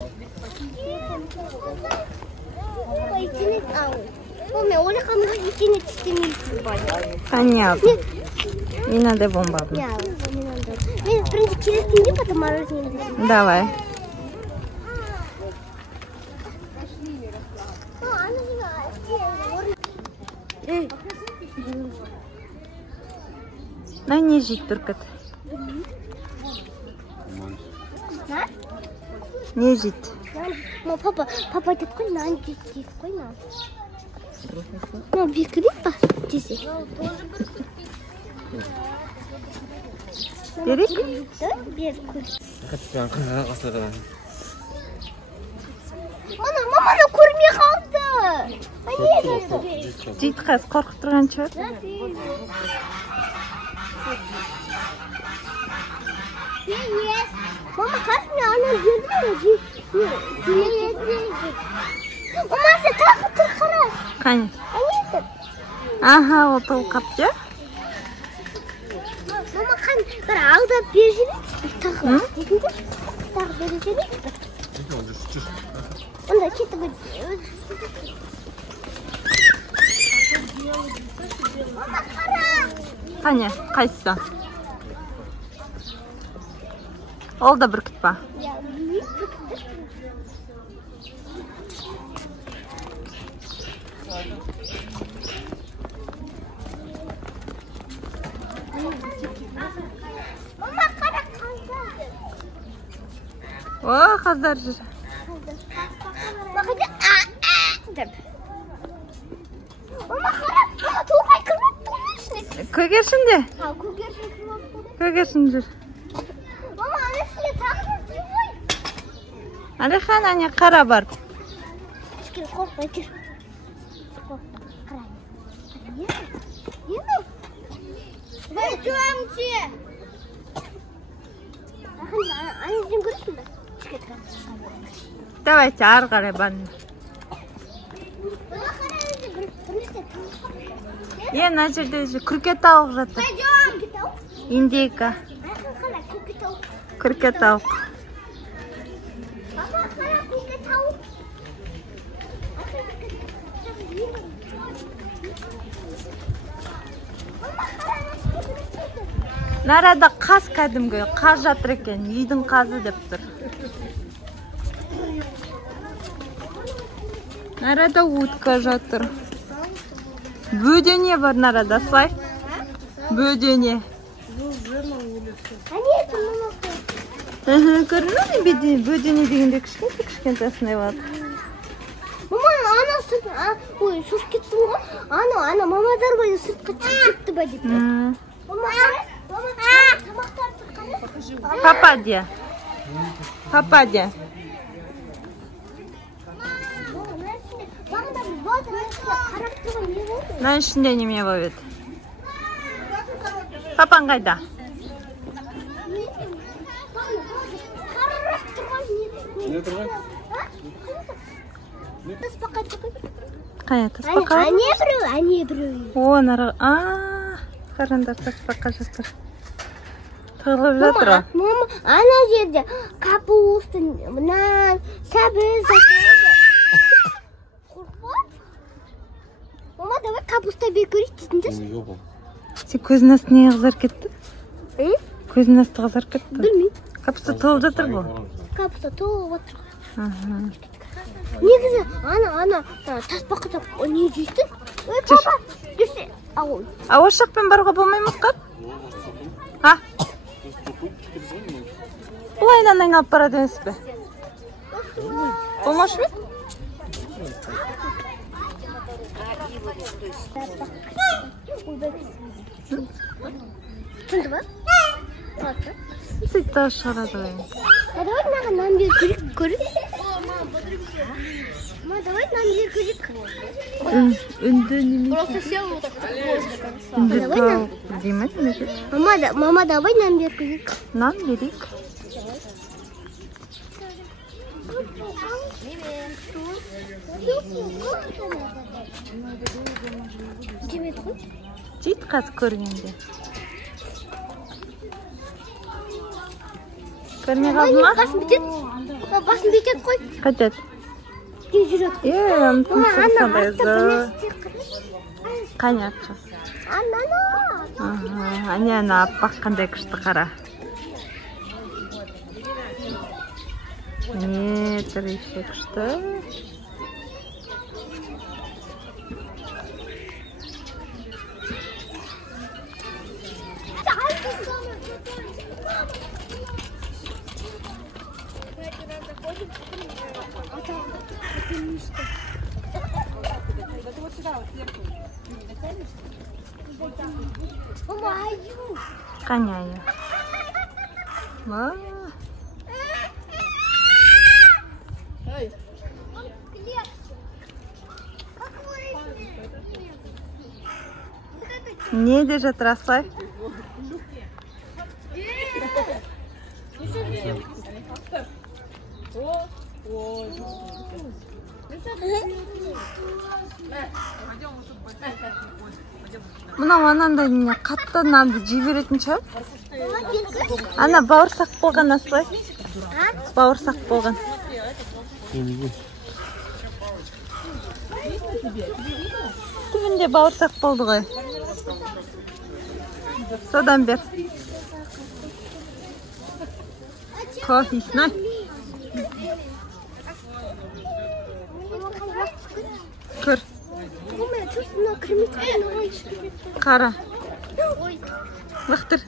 Мен ойлағанымда икене тістемейсің ба? Понятно. Не надо бомба. Не надо. Мен бірінші келескенде потом мороженое. Давай. На не жить бүркіт. Не жить. Папа айтып қой, нан жейді дейді қой, нан. Бекірейік па десе? Берейік? Беріп көр. Маманы көрмей қалды. Жейді қаз, қорқып тұрған шығар. Мама, қазір мен ананы бердім. Мама, сен тағы тұр қара. Қане? Әнетіп. Аха, ол толқап жа. Мама, қан бір алдап бережені. Тағы дегенде. Тағы бережені. Онда кетіп өз. Мама, қара. Қане, қайсысы? Ол да бүркіт па? Мама, қара қалды. О, қаздар жүр. Мама, қара. Толпай кірмеп тұрмашын. Көгершінде? Көгершін кірмеп тұрмашын. Көгершін жүр. Мама, анасыне тағы жүрсің ғой. Алихан, әне қара бар. Кішкене қорқпай жүр. Қара. Ені? Бай, жуамче. Анасыне көресің бі? Давайте, ары қарай барын. Мама, қара өзі бірнесе таңыз. Ана жерде күрке тауық жатыр. Күрке тауық? Индейка. Қара, күрке тауық. Күрке тауық. Папа, қара, күрке тауық. Нарада қаз кәдімгі, қаз жатыр екен, үйдің қазы деп тұр. Нарада утка жатыр. Бөдене бар нарада, слай. Бөдене. Көрінді ме бөдене дегенде кішкентай сынай бар. Мама, ана сұрт, ой, сұрт кеттің ғой. Ана, мамадар бай сұртқа шығып кетті ба деп. Мама, тамақтарды қане? Папа де. Папа де. Нан ішінде неме болып еді. Папаң қайда? Не тұрған? Таспақа тұқы. Қая таспақа? Әне біреу. О, нара... Қарандар таспақа жатыр. Тығылып жатыр о. Мама, ана жерде капуста, нан, сәбіз жатыр. Қорқпа? Мама, давай капуста бекөрейік дейтіндер. Сен көздің асты не қызар кетті? Көздің асты қызар кетті? Білмейм. Капуста толып жатыр бұл? Капуста толып жатыр. Негізі, ана, таспақта не жейсің? Ой, папа, жүрсе, ауыл. Ауыз жақпен баруға болмаймыз қап? Ха? Бұлайнан айналып барады емес пе? Болмаш ме? Түсінді ба? Сөйтті шығарады ғой. Давай маған нан бер көрік. Мама, давай нан бер көрік. Үнді неме? Просто сел вот так. Үнді тауық деймін неге? Мама, давай нан бер көрік. Нан берейік. Жемеді ғой? Жейді қазір көргенде. Көрмей қалды ма? Қасын бітеді? Басын бүйтіп қой. Қайтады. Тез жүреді. Тұмсық сондай Ана, Қанятшы. Ана аппақ қандай күшті қара. Түріше күшті. Коняю. Не держит рослай? Мынау анандай не қатты нанды жей беретін шығар. Ана бауырсақ болған асылай. Бауырсақ болған. Түбінде бауырсақ болды ғой. Содан бер. Кофесін. Көр. Қара. Лықтыр.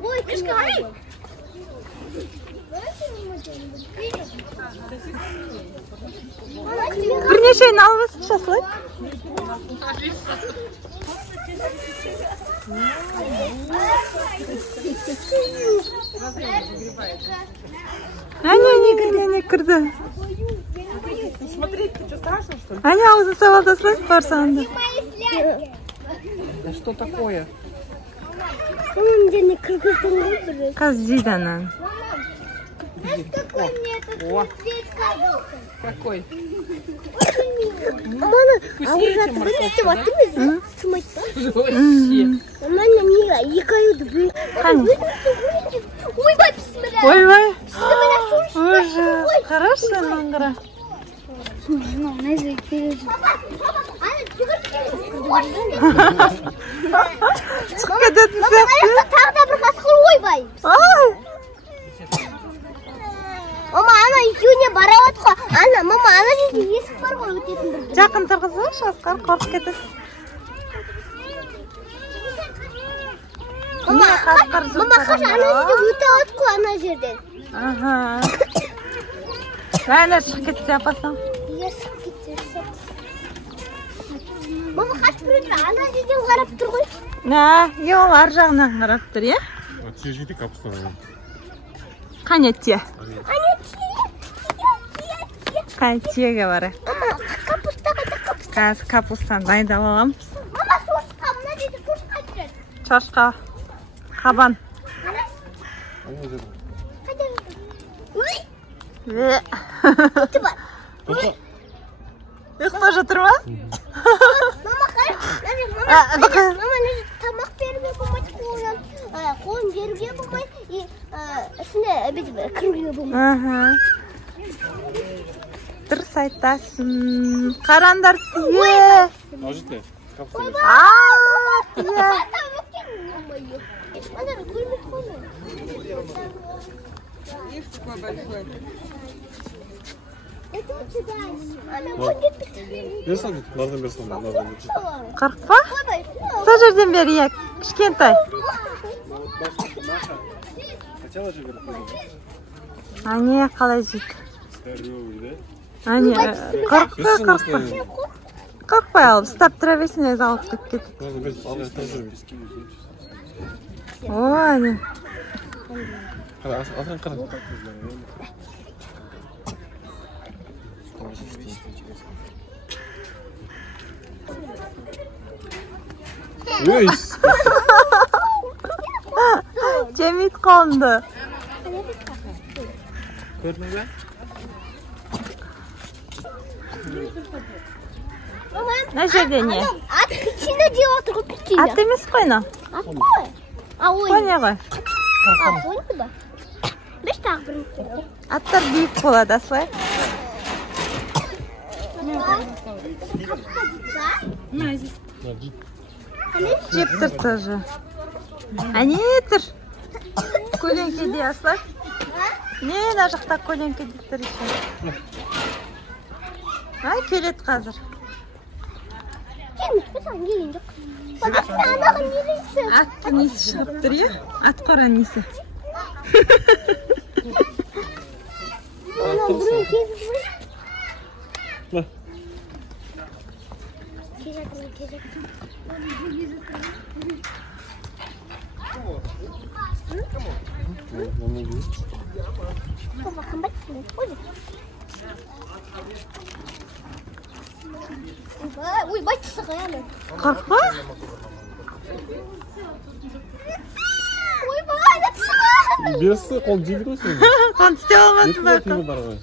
Ой, кішкі қарай. Бірнешейін алып өсіп жасылай. Не кірді. Аня аузын сабалдаслай, барсаңды. Да что такое? Қазір дейді анан. Какой? Ой-ой. Ужас. Хорошо, маңғыра. Çık кететін сияқты. Тағы да бір қасқыр ойбай. Мама, ана екеуіне бара отқа. Мама, ана жерде есік бар ғой, өтетін бір. Жақын тұрғызыңызшы, асқар қорқып кетеді. Мама, қаш ана жерде өте отқа, ана жерден. Мәлі шығып кетсе апасың. Шығып кетсе. Мама, қаш біреуді ана жерден қарап тұр ғой. Ол ар жағынан қарап тұр, е? Те жейді капустаны. Қане те? Қайтеге бары. Мама, капуста қайда капуста? Қазір капустаны дайындап аламыз. Мама, шошқа, мына жерде шошқа жүреді. Шошқа, қабан. Үті бар. Ұйықта жатыр ма? Мама, мама, тамақ беруге болмайды, қолын беруге болмайды, ішіне кіруге болмайды. Дұрыс айтасың. Қарандар тие. Можете? Капустаны. Тие. Берсам, нардан берсам. Қырықпа? Сол жерден берейік. Кішкентай. Хотела же говорить? Ане, қалай жейді? Здоровый, Ане, қырықпа. Қырықпай алып, ұстап тұра берсін, өзі алып кетіп. Ой, ане. Қара. Жемейді қолымды. Көрдің бе? Мына жерде не? Ат печенье деп отыр ғой, печенье. Ат емес қой, мынау. Ат қой. Ой. Қой не ғой? Қойды ба? Беш тағы бірін керек. Аттар биік болады, асылай. Жеп тұр тоже. Әне тұр. Көлеңкеде, асылай. Не, мына жақта көлеңкеде тұр екен. Ай, келеді қазір. Келмейді ме саған келген жоқ. Бақытты анағын нелесі. Аттың несі шығып тұр, е? Ат қоран несі. Ана бірін кезіп жүр. Мә. Кезек. Қымбат қойды. Ой, байтысы қаяны. Қорқпа? Ой, бай, дәпсі қаяны. Берісі қолын жейді ғой сені. Қан істеп алмасын ба? Түйме бар ғой.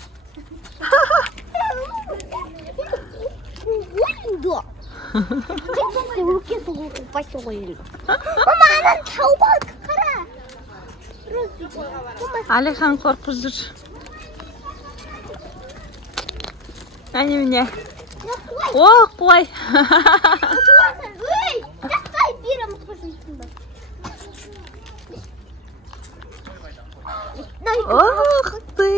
Ойынды. Қайсы өркесі ұпайсы ойынды. Мама, анан тауып алды, қара. Алихан қорқып жүр. Әне міне. О, қой. Ой, жақтай берем ұтқышымсың ба. Ох ты!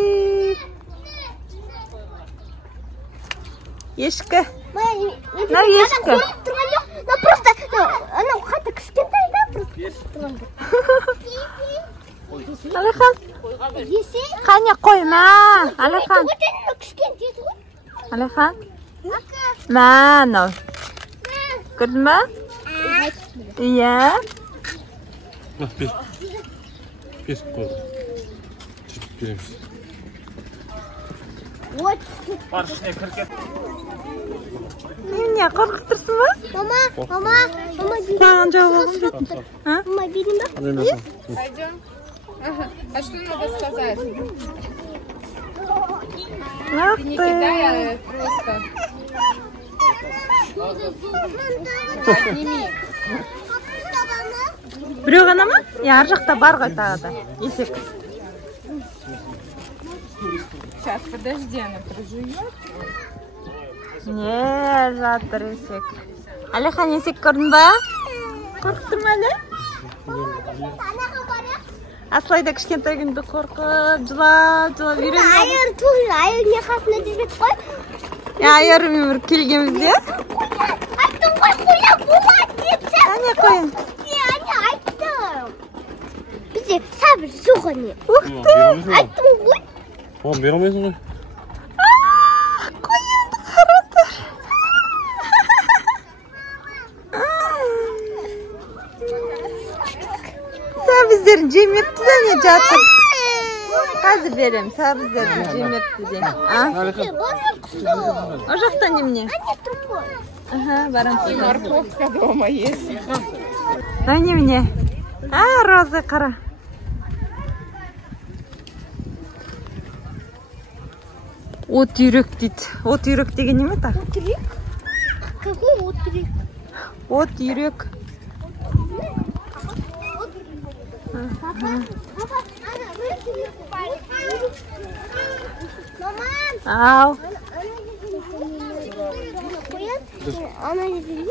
Ешкі. Мынау ешкі. Просто, анау қата кішкентай да, просто тұрған жоқ. Алихан. Есе? Қане қойма. Алихан. Өтені кішкентай ғой. Алихан. Мә, анау. Көрдің ба? Иә. Бер. Бер қойды. Жүріп береміз. Бар ішіне кіргет. Не, қорқып тұрсың ба? Мама, Саған жауап алғым келді. Мама, берейін ба? Қандай нәрсе? Пойдем. Ага. А что надо сказать? Ах Ты не ты. кидай, а просто подними. Біреу ғана ма? Ар жақта бар ғой тағы да. Есек. Сейчас, подожди, она прожует. Не, жатыр есек. Алихан, есек көрдің ба? Қорқытыр ма әлі? Асылайда кішкентай күнді қорқып, жылап үйренген. Айыр не қасына жүрбек қой. Айырымен бір келгенбізде. Айттым ғой, қоя болады депсі. Әне қойын. Әне айттым. Бізде сабыр жоқ әне. Айттым ғой. Оған бере алмайсың ғой. Қойынды қаратыр. Сабыздерін жемепті де не жатыр. Қазір берем, сабыздерін жемепті де. О жақта немене? Әне тұрпой. Ага, барам. И морковка дома есть. Немене? Розы қара. От үйрек дейді. От үйрек деген неме та? Отрек? Какой отрек? От үйрек. Ау. Ана не берейін?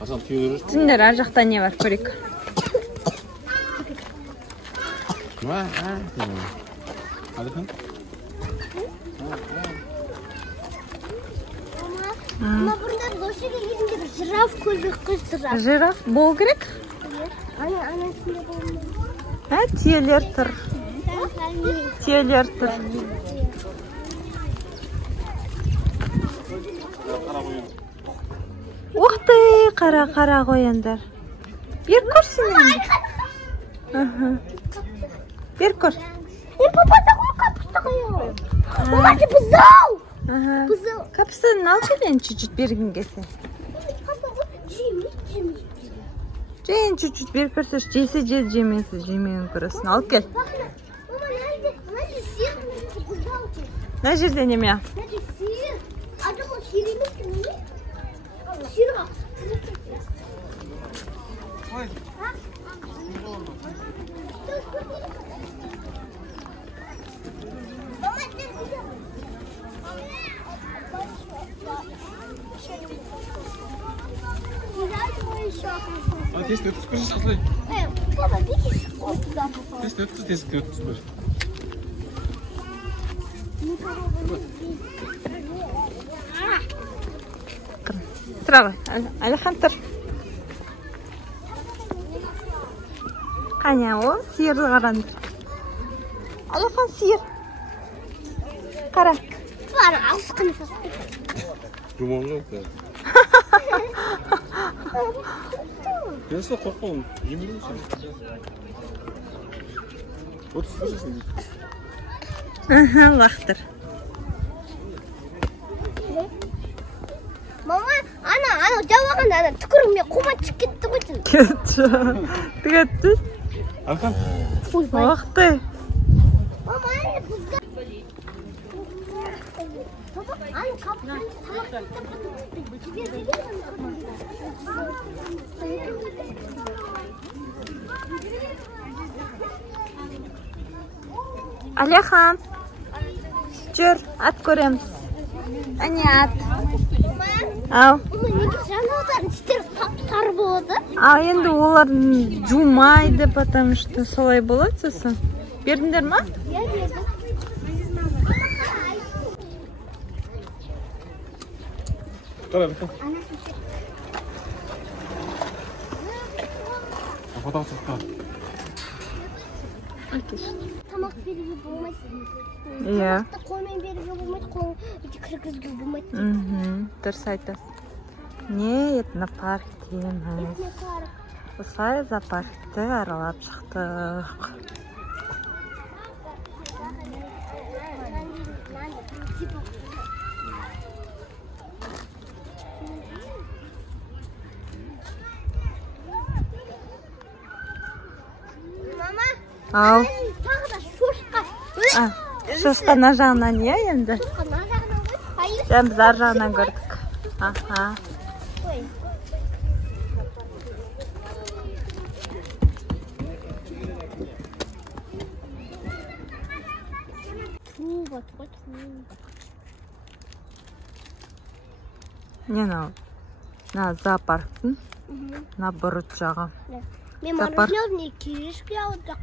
Асан түйе көресің? Сендер ар жақта не бар, көрек. Алихан? Ана бұрында дошыға кезінде бір жираф көрдік қыз жираф. Жираф болу керек? Ана анасында болмайды. Түйелер тұр. Түйелер тұр. Ух ты, қара қояндар. Бер көрсін енді. Бер көр. Папа такой капуста қояу. Мамаки бұзау. Бұзау. Капустаны ал келен чуть-чуть бергін келсе. Жейін чуть-чуть беріп көрсеш, жесе жеді, жемесі, жемеуін көресін. Ал кел. Мама, нәрде сер бұзау. Мына жерде неме? Нәрде сер. Адам ол сер емес пе неме? Сер ға. тест өткізіп берші қызлай. Папа, видишь, вот туда попал. Тест өткіз, тестті өткізіп бер. Тұра ғой, Әлихан тұр. Қане, о, сиырды қараңдар. Әлихан сиыр. Қара. Бара, алысқын састы. Жуман жоқ. Несі қорқуын, жемейді сен. Өткізіп берші сен. Лақтыр. Мама, ана жабаған ана түкіріңме қума шығып кетті ғой сен. Кетті. Кетті. Әлихан. Оқты. Мама, ана бұзда. Папа, ана қапқан Әлихан. Жүр, ат көреміз. Әне ат. Ау. неге жануарлардың тістері сап-сары болады? А енді олар жумайды, потому что солай болады сосын. Бердіңдер ма? Я бердім. Қара, Әлихан. Апатау сұртқа. Тамақ беруге болмайды. Иә. Тамақты қолмен беруге болмайды, қолын кіргізуге болмайды. Дұрыс айтасың. Нет, на парктеміз. Осылай зоопаркті аралап шықтық. Мама, Ау. тағы да шошқа. Шошқа ана жағынан иә енді? Шошқа мына жағынан ғой. Айыр. Біз ар жағынан көрдік. Аха. Ой. Туба, туба. Не мынау? Мына зоопарктың наоборот жағы. Мен мороженое кирешке алдық.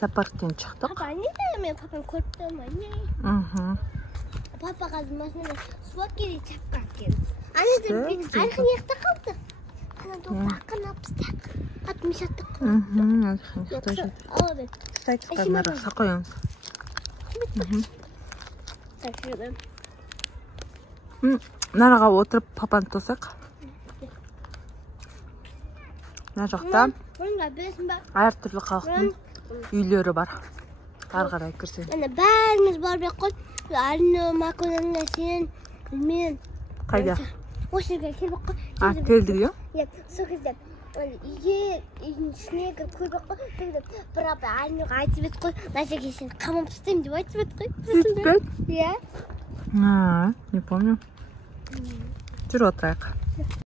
Зоопарктен шықтық. Папа, не мен папаны көріп тұрмай. Папа қазір машинада суат керек чапқан екен. Әлихан екті қалды. Ана допақын апыстақ. Атым шаттық қылды. Әлихан ұйықта жүр. Ала бер. Ұстайтық қадынары сақойыңыз. Так, жүрдім. Нараға отырып папаны тосақ. Мына жақта Мұнға білесің ба? әртүрлі халықтың үйлері бар. Ары қарай кірсең. Ана бәріміз барып қой. Арно, Маконаңда сен, мен. Қайда? Осы жерге келіп қой. Келдік, иә? Сол кезде үйдің ішіне кіріп көріп қой. Бір апа Арноға айтып еді қой. Мына жерге сен қамап ұстаймын деп айтып еді қой. Сөйтпеді? Иә. Не помню. Жүр отырайық.